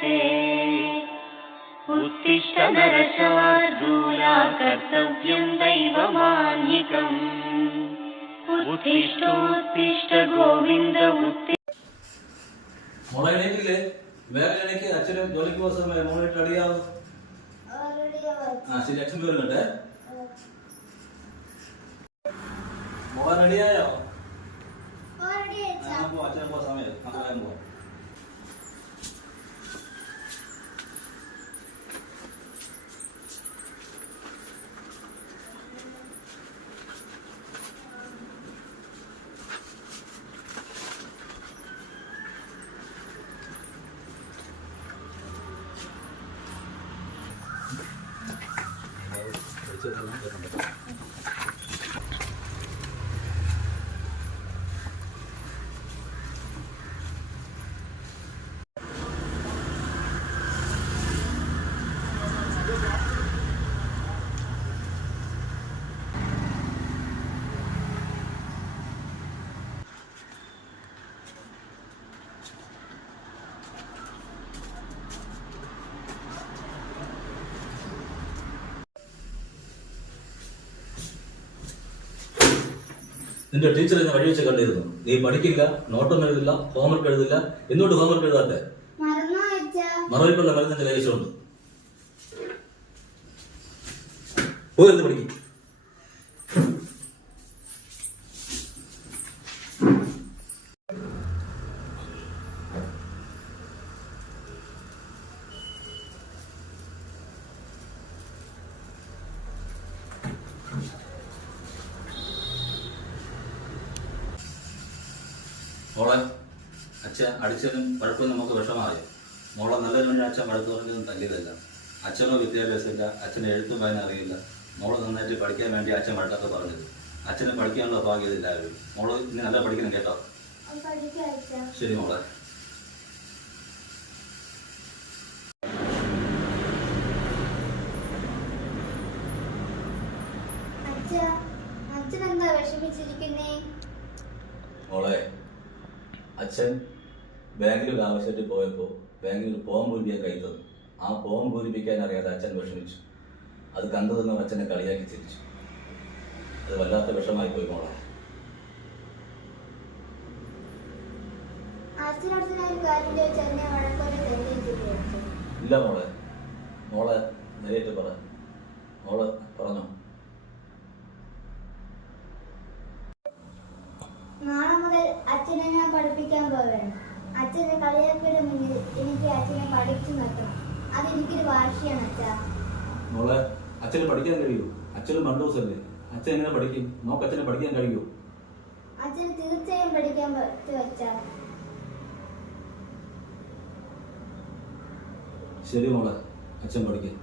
वर्तते। उत्तिष्ठ नरशार्दूल कर्तव्यं दैवमान्निकम्। उत्तिष्ठोत्तिष्ठ गोविन्द മോളെ എണീറ്റില്ലേ? വേറെ എണീക്ക്. അച്ഛനും ജോലിക്ക് പോകുന്ന സമയം മോളെ റെഡിയാവും. ശരി, അച്ഛൻ വരുന്നുണ്ടേ. മോളെ റെഡിയായോ? അച്ഛനെ പോ, സമയം പറയാൻ പോവാം. നിന്റെ ടീച്ചർ എന്നെ വഴി വെച്ച് കണ്ടിരുന്നു. നീ പഠിക്കില്ല, നോട്ടം എഴുതില്ല, ഹോംവർക്ക് എഴുതില്ല. എന്തുകൊണ്ട് ഹോംവർക്ക് എഴുതാത്തെ? മറവിക്കുള്ള മരുന്ന് എന്റെ കൈവശമുണ്ട്. പോയിരുന്നു പഠിക്കും. മോളെ, അച്ഛൻ അടിച്ചതിനും വഴക്കൊന്നും നമുക്ക് വിഷമായി. മോളെ നല്ലൊരു മണി അച്ഛൻ വഴക്ക് പറഞ്ഞൊന്നും തല്ലിയതല്ല. അച്ഛനോ വിദ്യാഭ്യാസമില്ല, അച്ഛന് എഴുത്തും വായന അറിയില്ല. മോള് നന്നായിട്ട് പഠിക്കാൻ വേണ്ടി അച്ഛൻ വഴക്കൊക്കെ പറഞ്ഞത്. അച്ഛന് പഠിക്കാനുള്ള ഭാഗ്യമില്ലായിരുന്നു. മോള് ഇനി നല്ല പഠിക്കണം കേട്ടോ. ശരി മോളെ. മോളെ, അച്ഛൻ ബാങ്കിൽ ഒരു ആവശ്യമായിട്ട് പോയപ്പോൾ ബാങ്കിൽ ഒരു ഫോം പൂരിപ്പിക്കാൻ കൈ തന്നു. ആ ഫോം പൂരിപ്പിക്കാൻ അറിയാതെ അച്ഛൻ വിഷമിച്ചു. അത് കണ്ടു തന്നെ അച്ഛനെ കളിയാക്കി തിരിച്ചു. അത് വല്ലാത്ത വിഷമായി പോയി മോളെ. ഇല്ല മോളെ. മോളെ നേരിട്ട് പറ. മോളെ പറഞ്ഞോ. നാളെ മുതൽ അച്ഛനെ ഞാൻ പഠിപ്പിക്കാൻ പോവുകയാണ്. അച്ഛനെ കളിയാക്കിയുടെ മുന്നിൽ എനിക്ക് അച്ഛനെ പഠിച്ചു നിർത്തണം. അതെനിക്കൊരു വാശിയാണ് അച്ഛാ. മോളെ, അച്ഛന് പഠിക്കാൻ കഴിയൂ? അച്ഛനും മണ്ടൂസല്ലേ. അച്ഛൻ എങ്ങനെ പഠിക്കും? നോക്ക്, അച്ഛനെ പഠിക്കാൻ കഴിയൂ? അച്ഛന് തീർച്ചയായും പഠിക്കാൻ പറ്റും അച്ഛാ. ശരി മോളെ, അച്ഛൻ പഠിക്കും.